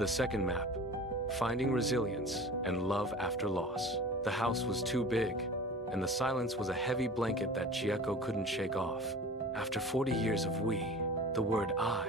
The second map, finding resilience and love after loss. The house was too big, and the silence was a heavy blanket that Chieko couldn't shake off. After 40 years of we, the word I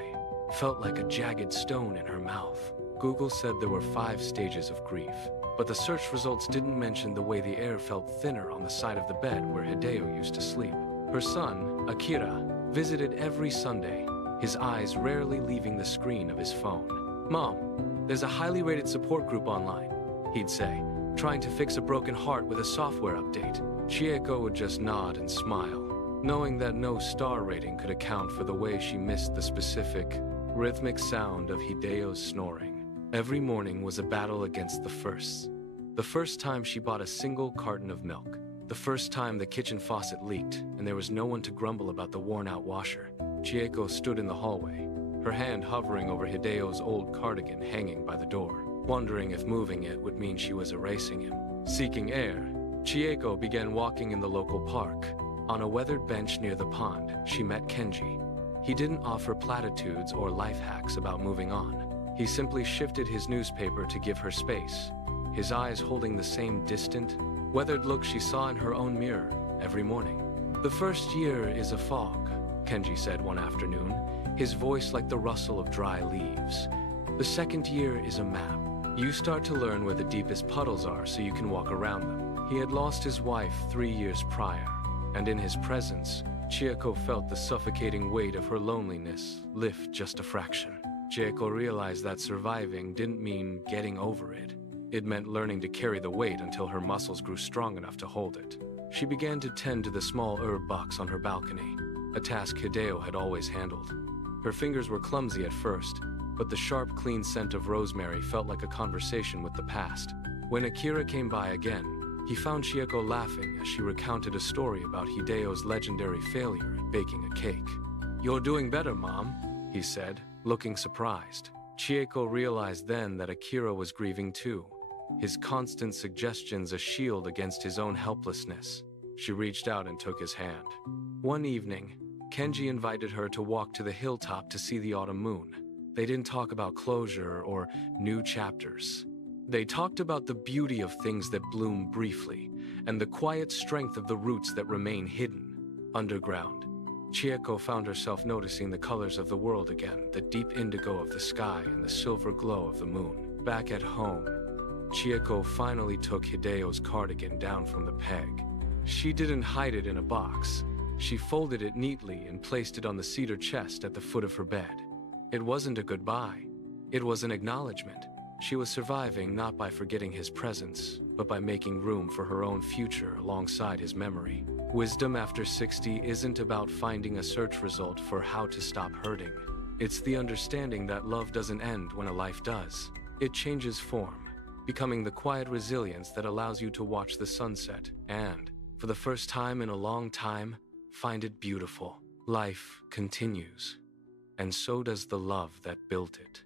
felt like a jagged stone in her mouth. Google said there were 5 stages of grief, but the search results didn't mention the way the air felt thinner on the side of the bed where Hideo used to sleep. Her son, Akira, visited every Sunday, his eyes rarely leaving the screen of his phone. "Mom, there's a highly rated support group online," he'd say, trying to fix a broken heart with a software update. Chieko would just nod and smile, knowing that no star rating could account for the way she missed the specific, rhythmic sound of Hideo's snoring. Every morning was a battle against the firsts. The first time she bought a single carton of milk. The first time the kitchen faucet leaked and there was no one to grumble about the worn-out washer. Chieko stood in the hallway, her hand hovering over Hideo's old cardigan hanging by the door, wondering if moving it would mean she was erasing him. Seeking air, Chieko began walking in the local park. On a weathered bench near the pond, she met Kenji. He didn't offer platitudes or life hacks about moving on. He simply shifted his newspaper to give her space, his eyes holding the same distant, weathered look she saw in her own mirror every morning. "The first year is a fog," Kenji said one afternoon, his voice like the rustle of dry leaves. "The second year is a map. You start to learn where the deepest puddles are so you can walk around them." He had lost his wife 3 years prior, and in his presence, Chieko felt the suffocating weight of her loneliness lift just a fraction. Chieko realized that surviving didn't mean getting over it. It meant learning to carry the weight until her muscles grew strong enough to hold it. She began to tend to the small herb box on her balcony, a task Hideo had always handled. Her fingers were clumsy at first, but the sharp, clean scent of rosemary felt like a conversation with the past. When Akira came by again, he found Chieko laughing as she recounted a story about Hideo's legendary failure at baking a cake. "You're doing better, Mom," he said, looking surprised. Chieko realized then that Akira was grieving too, his constant suggestions a shield against his own helplessness. She reached out and took his hand. One evening, Kenji invited her to walk to the hilltop to see the autumn moon. They didn't talk about closure or new chapters. They talked about the beauty of things that bloom briefly, and the quiet strength of the roots that remain hidden underground. Chieko found herself noticing the colors of the world again, the deep indigo of the sky and the silver glow of the moon. Back at home, Chieko finally took Hideo's cardigan down from the peg. She didn't hide it in a box. She folded it neatly and placed it on the cedar chest at the foot of her bed. It wasn't a goodbye. It was an acknowledgement. She was surviving not by forgetting his presence, but by making room for her own future alongside his memory. Wisdom after 60 isn't about finding a search result for how to stop hurting. It's the understanding that love doesn't end when a life does. It changes form, becoming the quiet resilience that allows you to watch the sunset and, for the first time in a long time, find it beautiful. Life continues, and so does the love that built it.